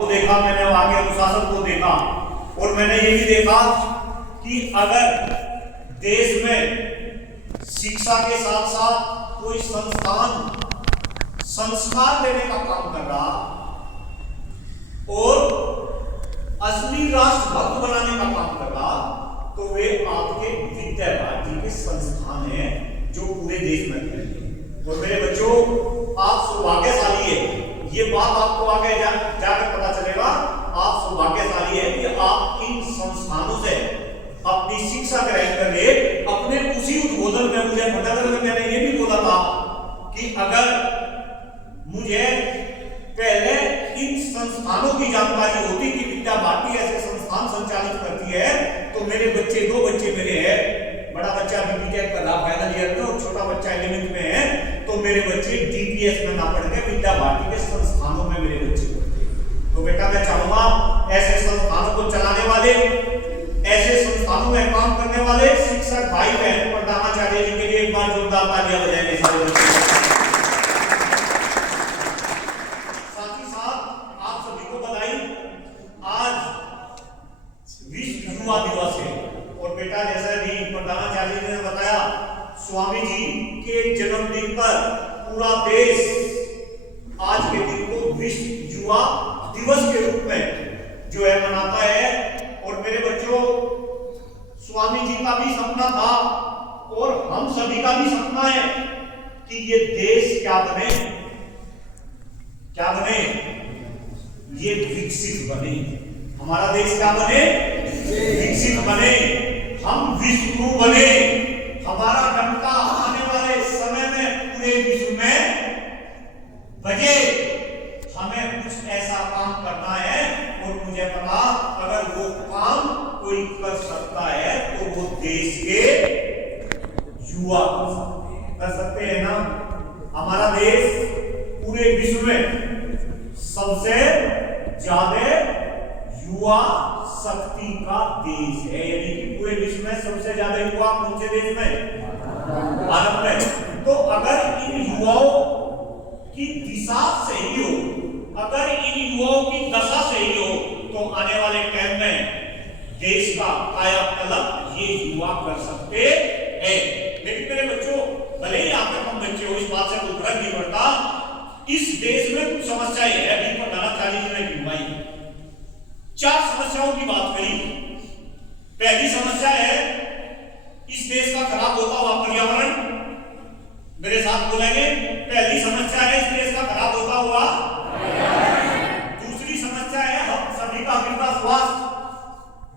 को देखा, मैंने आगे अनुशासन को देखा और मैंने ये भी देखा कि अगर देश में शिक्षा के साथ साथ कोई संस्थान संस्कार देने का काम कर रहा और असली राष्ट्रभक्त बनाने का काम कर रहा तो वे आपके विद्या भारती के संस्थान हैं जो पूरे देश में फैले। और मेरे बच्चों, आप सौभाग्यशाली है, ये बात आपको आगे जाकर पता चलेगा। आप सौभाग्यशाली है कि आप इन संस्थानों से अपनी शिक्षा ग्रहण कर ले। अपने उसी उद्बोधन में मुझे फटाफट में मैंने ये भी बोला था कि अगर मुझे पहले इन संस्थानों की जानकारी होती कि विद्या भारती ऐसे संस्थान संचालित करती है तो मेरे बच्चे, दो बच्चे मेरे हैं, बड़ा बच्चा अभी बीटेक कर रहा फाइनल ईयर में और छोटा बच्चा 11th में है, तो मेरे बच्चे डीपीएस में ना पढ़ के विद्या भारती के संस्थानों में मेरे बच्चे पढ़ते। तो बेटा मैं चाहूंगा ऐसे संस्थानों को चलाने वाले, ऐसे संस्थानों में काम करने वाले शिक्षक भाई बहन प्रधानाचार्य जी के लिए एक बार जोरदार तालियां बजाएंगे सारे बच्चे। साथ ही साथ आप सभी को बधाई, आज विश्व युवा दिवस है। और बेटा जैसा भी प्रधानाचार्य जी ने बताया, स्वामी जी के जन्मदिन पर पूरा देश आज के दिन को विश्व युवा दिवस के रूप में जो है मनाता है। और मेरे बच्चों, स्वामी जी का भी सपना था और हम सभी का भी सपना है कि ये देश क्या बने, क्या बने, ये विकसित बने। हमारा देश क्या बने, विकसित बने, हम विश्व गुरु बने। हमारा डंका आने वाले समय में पूरे विश्व में बजे। हमें कुछ ऐसा काम करना है और मुझे पता अगर वो काम कोई कर सकता है तो वो देश के युवा कर सकते हैं ना। हमारा देश पूरे विश्व में सबसे ज्यादा युवा शक्ति का देश है, यानी कि पूरे विश्व में सबसे ज्यादा युवा कौन से देश में, भारत में। तो अगर इन युवाओं की दिशा सही हो, अगर इन युवाओं की दशा सही हो तो आने वाले टाइम में देश का कायाकल्प ये युवा कर सकते हैं। लेकिन मेरे बच्चों, भले ही आप कम बच्चे हो, इस बात से कोई फर्क नहीं पड़ता, इस देश में कुछ समस्याएं है। अभी प्रधानाचार्य जी ने गिनवाई, 4 समस्याओं की बात करी। पहली समस्या है इस देश का खराब होता हुआ पर्यावरण। मेरे साथ बोलेंगे, पहली समस्या है इस देश का खराब होता हुआ। दूसरी समस्या है हम सभी का गिरता स्वास्थ्य।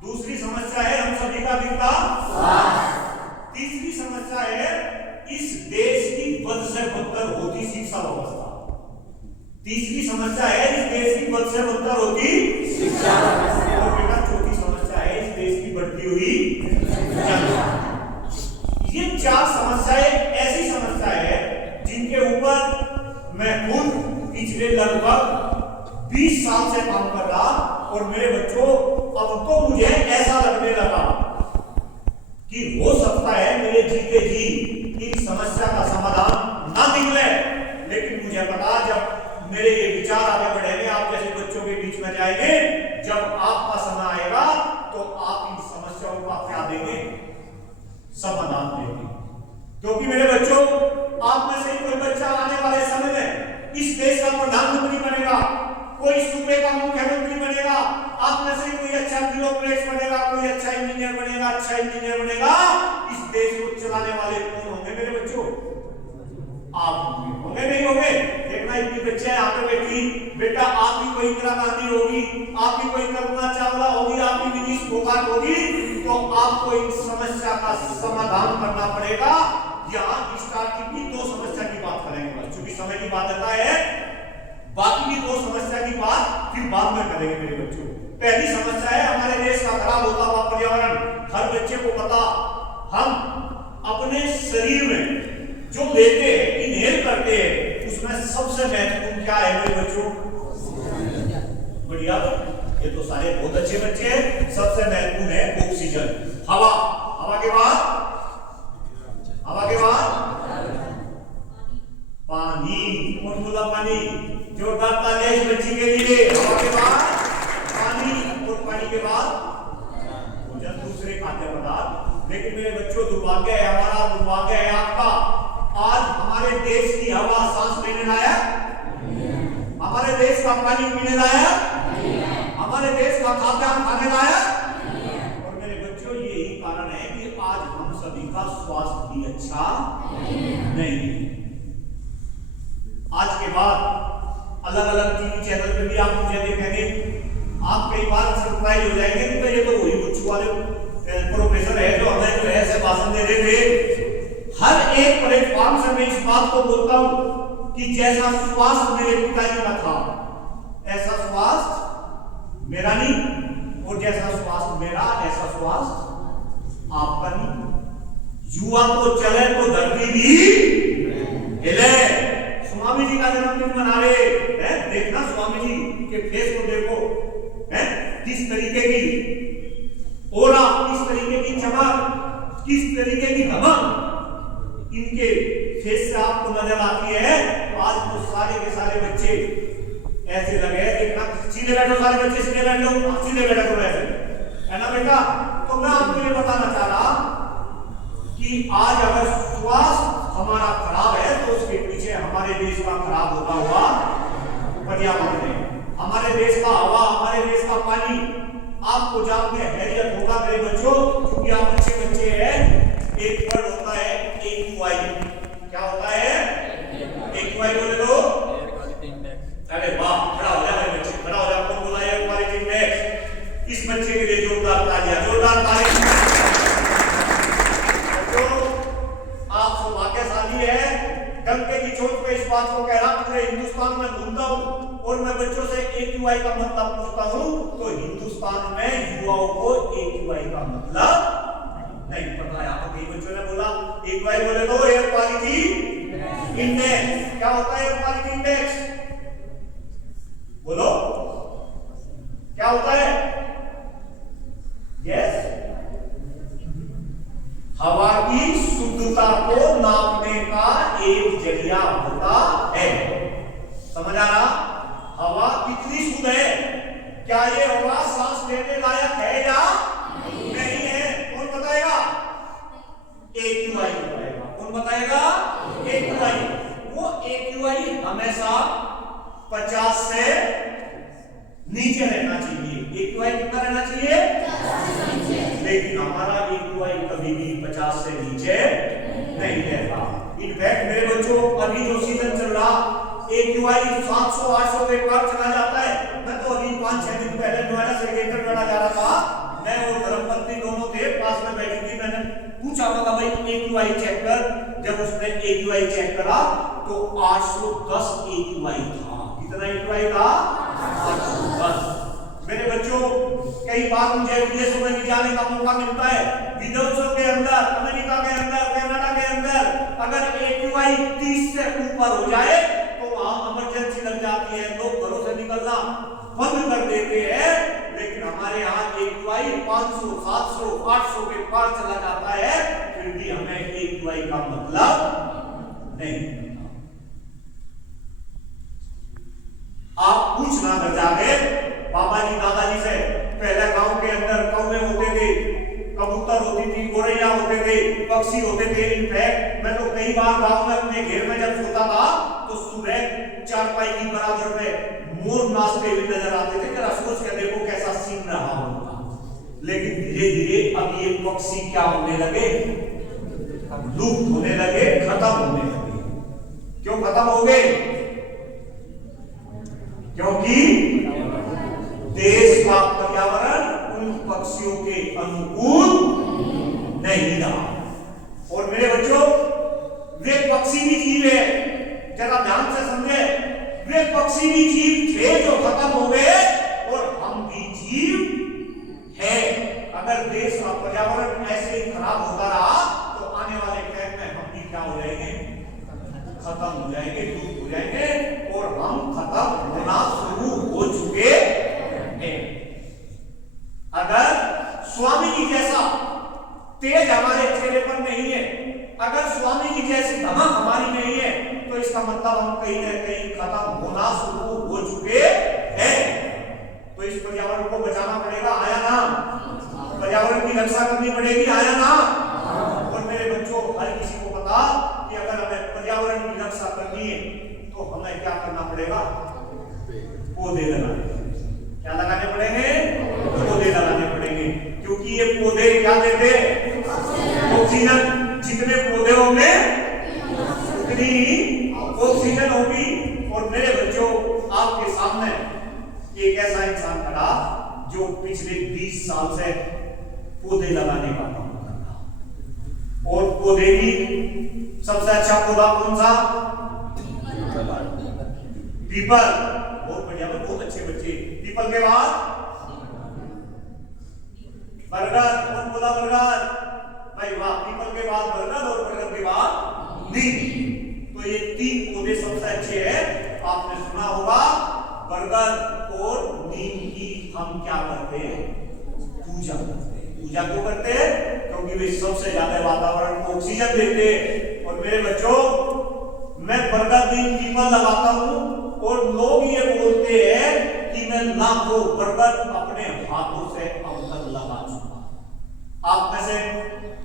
दूसरी समस्या है हम सभी का गिरता स्वास्थ्य। तीसरी समस्या है इस देश की बद से बदतर होती शिक्षा व्यवस्था। तीसरी समस्या है इस देश की बद से बदतर होती शिक्षा व्यवस्था। और बेटा चौथी समस्या है इस देश की बढ़ती हुई जनसंख्या। ये 4 समस्याएं ऐसी समस्याएं हैं जिनके ऊपर मैं खुद पिछले लगभग 20 साल से काम कर रहा। और मेरे बच्चों, अब तो मुझे ऐसा लगने लगा कि हो सकता है मेरे जीते जी इन समस्या का समाधान ना निकले, लेकिन मुझे पता जब मेरे ये विचार आगे बढ़ेंगे, आप जैसे बच्चों के बीच में जाएंगे, जब आपका समय आएगा तो आप इन समस्याओं का क्या देंगे, समाधान देंगे। क्योंकि मेरे बच्चों, आप में से कोई बच्चा आने वाले समय में इस देश का प्रधानमंत्री बनेगा, कोई सूबे का मुख्यमंत्री बनेगा, आप में से कोई अच्छा ब्यूरोक्रेट बनेगा, कोई अच्छा इंजीनियर बनेगा, अच्छा इंजीनियर बनेगा। इस देश को चलाने वाले कौन होंगे मेरे बच्चों? आप होंगे, नहीं होंगे? देखना इतनी बच्चे यहाँ पे बैठी, बेटा आप भी कोई इंदिरा गांधी होगी, आप भी कोई कल्पना चावला होगी, आप भी विनीश फोगाट होगी, तो आपको इन समस्या का समाधान करना पड़ेगा। यहाँ स्टार्टिंग की 2 समस्या की बात करेंगे, चूंकि समय की बाध्यता है, बाकी की 2 समस्या की बात फिर बाद में करेंगे मेरे बच्चों। पहली समस्या है हमारे देश का खराब होता हुआ पर्यावरण। हर बच्चे को पता, हम अपने शरीर में जो लेते हैं, इनहेल करते हैं, उसमें सबसे महत्वपूर्ण क्या है मेरे बच्चों? बढ़िया, ये तो सारे बहुत अच्छे बच्चे हैं। सबसे महत्वपूर्ण है ऑक्सीजन, हवा। हवा के बाद पानी। कौन बोला पानी? जोरदार तालियां इस बच्ची के लिए। हवा के बाद हमारे देश की हवा सांस लेने लायक, हमारे देश का पानी पीने लायक, हमारे देश का खाद्यान्न खाने लायक। और मेरे बच्चों यही कारण है कि आज हम सभी का स्वास्थ्य भी अच्छा नहीं है। आज के बाद अलग अलग टीवी चैनल पे भी आप मुझे देखेंगे, आप कई बार सरप्राइज हो जाएंगे कि तो ये तो वही बुच्चू वाले प्रोफेसर है जो हमें जो ऐसे भाषण दे रहे थे। हर एक प्लेटफॉर्म से मैं इस बात को बोलता हूं कि जैसा स्वास्थ्य मेरे पिताजी का था ऐसा स्वास्थ्य मेरा नहीं, और जैसा स्वास्थ्य मेरा ऐसा स्वास्थ्य आपका नहीं। युवा तो चले तो धरती भी हिले। स्वामी जी का जन्मदिन मना रहे हैं, देखना स्वामी जी के फेस को देखो, हैं किस तरीके की ओरा, किस तरीके की चमक, किस तरीके की धमक इनके फेस से आपको नजर आती है। आज तो सारे के सारे बच्चे ऐसे लगे, देखना सीधे बैठो सारे बच्चे, सीधे बैठो, सीधे बैठा करो ऐसे, है ना बेटा। तो मैं आपको ये बताना चाह रहा कि आज अगर स्वास्थ्य हमारा खराब है तो उसके पीछे हमारे देश का खराब होता हुआ पर्यावरण है, हमारे देश का हवा, हमारे देश का पानी। आपको जान के हैरियत होगा मेरे बच्चों, क्योंकि आप अच्छे बच्चे हैं। एक वर्ड होता है AQI। क्या होता है? AQI बोले तो अरे वाह, खड़ा हो जा मेरे बच्चे, खड़ा हो जा। कौन बोला एयर क्वालिटी इंडेक्स? इस बच्चे के लिए जोरदार तालियां, जोरदार तालियां। आप सौभाग्यशाली है। डंके की चोट पे इस बात को कह रहा, पूरे हिंदुस्तान में घूमता हूं और मैं बच्चों से AQI का मतलब पूछता हूं तो हिंदुस्तान में युवाओं को AQI का मतलब नहीं पता है। आपको कई बच्चों ने बोला AQI बोले तो एयर क्वालिटी इंडेक्स। क्या होता है एयर क्वालिटी इंडेक्स? बोलो क्या होता है? यस, हवा की शुद्धता को नापने का एक जरिया होता है। समझ आ रहा? हवा कितनी शुद्ध है? क्या ये हवा सांस लेने लायक है या नहीं है? कौन बताएगा? AQI बताएगा। कौन बताएगा? AQI। वो AQI हमेशा 50 से नीचे रहना चाहिए। AQI कितना रहना चाहिए? लेकिन हमारा AQI कभी भी 50 से नीचे नहीं रहता। इनफैक्ट मेरे बच्चों, अभी जो सीजन चल रहा AQI 700-800 के पार चला जाता है। मैं तो अभी 5-6 दिन पहले नोएडा से गड़ा जा रहा था, मैं और धर्मपत्नी दोनों थे, पास में बैठी थी। मैंने पूछा होगा भाई AQI चेक कर। जब उसने AQI चेक करा तो 810 AQI था। कितना AQI था? 810। मेरे बच्चों, कई बार मुझे विदेशों में भी जाने का मौका मिलता है। विदेशों के अंदर, अमेरिका के अंदर, कनाडा के अंदर अगर AQI 30 से ऊपर हो जाए तो वहां इमरजेंसी लग जाती है, लोग घरों से निकलना बंद कर देते हैं। लेकिन हमारे यहाँ AQI 500, 700, 800 के पार चला जाता है, फिर भी हमें AQI का मतलब नहीं। आप पूछना घर जाके बाबा जी दादाजी से, पहले गांव के अंदर कौवे होते थे, कबूतर होती थी, गोरैया होते थे, पक्षी होते थे। इनफैक्ट मैं तो कई बार गांव में अपने घेर में जब सोता था तो सुबह चारपाई की बराबर में मोर नाचते हुए नजर आते थे। जरा सोच के देखो कैसा सीन रहा होगा। लेकिन धीरे धीरे अब ये पक्षी क्या होने लगे? लुप्त होने लगे, खत्म होने लगे। क्यों खत्म हो गए? क्योंकि देश का पर्यावरण उन पक्षियों के अनुकूल नहीं रहा। और मेरे बच्चों, वे पक्षी भी जीव है, जरा ध्यान से समझे। वे पक्षी भी जीव थे जो खत्म हो गए, और हम भी जीव है। अगर देश का पर्यावरण ऐसे ही खराब होता रहा तो आने वाले टाइम में हम भी क्या हो जाएंगे? खत्म हो जाएंगे, लुप्त हो जाएंगे, और हम खत्म होना शुरू हो चुके हैं। अगर स्वामी जी जैसा तेज हमारे चेहरे पर नहीं है, अगर स्वामी जी जैसी धमक हमारी नहीं है, तो इसका मतलब हम कहीं ना कहीं खत्म होना शुरू हो चुके हैं। तो इस पर्यावरण को बचाना पड़ेगा, आया ना? पर्यावरण की रक्षा करनी पड़ेगी, आया ना? और मेरे बच्चों, हर किसी को पता कि अगर हमें पर्यावरण की ऐसा इंसान खड़ा जो पिछले 20 साल से पौधे लगाने का काम कर रहा, और पौधे भी सबसे अच्छा पौधा कौन सा? पीपल। बहुत बढ़िया, बहुत अच्छे बच्चे। पीपल के बाद बरगद। कौन पौधा? बरगद। भाई वाह, पीपल के बाद बरगद और बरगद के बाद नीम। तो ये 3 पौधे सबसे अच्छे हैं। आपने सुना होगा बरगद और नीम की हम क्या करते हैं? पूजा करते हैं। पूजा क्यों करते हैं? क्योंकि वे सबसे ज्यादा वातावरण को ऑक्सीजन देते हैं। और मेरे बच्चों, मैं बरगद, नीम, पीपल लगाता हूं और लोग ये बोलते हैं कि मैं लाखों बरगद अपने हाथों से अब तक लगा चुका। आप में से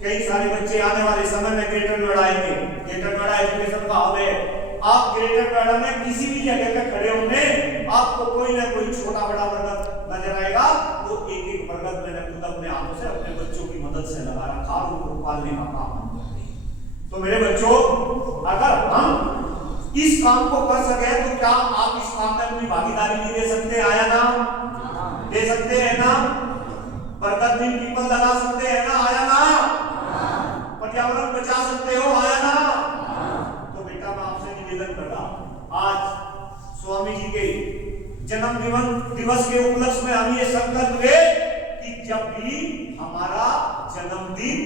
कई सारे बच्चे आने वाले समय में ग्रेटर नोएडा आएंगे। ग्रेटर नोएडा एजुकेशन का हब है। आप ग्रेटर नोएडा में किसी भी जगह पे खड़े होंगे, आपको कोई ना कोई छोटा बड़ा बरगद नजर आएगा। तो एक एक बरगद मैंने खुद अपने हाथों से अपने बच्चों की मदद से लगा रखा और उनको पालने का काम हम कर रहे हैं। तो मेरे बच्चों, अगर हम इस काम को कर सके तो क्या आप इस काम में अपनी भागीदारी नहीं दे सकते? आया ना? दे सकते हैं ना? बरगद, नीम, पीपल लगा सकते हैं ना? आया ना? पर्यावरण बचा सकते हो? आया ना? तो बेटा, मैं आपसे निवेदन करता हूं, आज स्वामी जी के जन्म दिवस के उपलक्ष्य में हम ये संकल्प ले कि जब भी हमारा जन्मदिन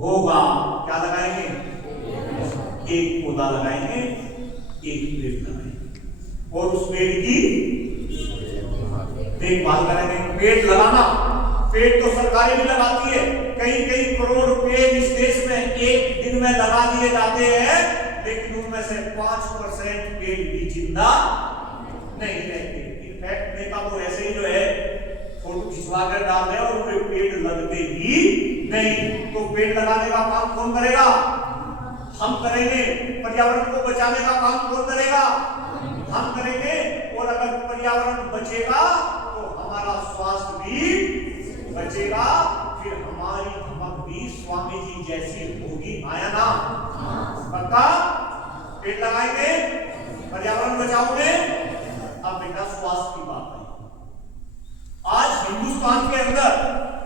होगा, क्या लगाएंगे? एक पौधा लगाएंगे, एक पेड़ लगाएंगे और उस पेड़ की देखभाल करेंगे। पेड़ लगाना, पेड़ तो सरकारें भी लगाती है। कई कई करोड़ पेड़ इस देश में एक दिन में लगा दिए जाते हैं, लेकिन उनमें से 5% पेड़ भी जिंदा नहीं रहते। इनफैक्ट नेता तो ऐसे ही जो है फोटो खिंचवा कर डाल रहे और उनके पेड़ लगते ही नहीं। तो पेड़ लगाने का काम कौन करेगा? हम करेंगे। पर्यावरण को बचाने का काम कौन करेगा? हम करेंगे। और अगर पर्यावरण बचेगा तो हमारा स्वास्थ्य भी बचेगा, फिर हमारी धमक भी स्वामी जी जैसी होगी। आया ना? पक्का? पेड़ लगाएंगे, पर्यावरण बचाओगे। अब बेटा, स्वास्थ्य की बात है। आज हिंदुस्तान के अंदर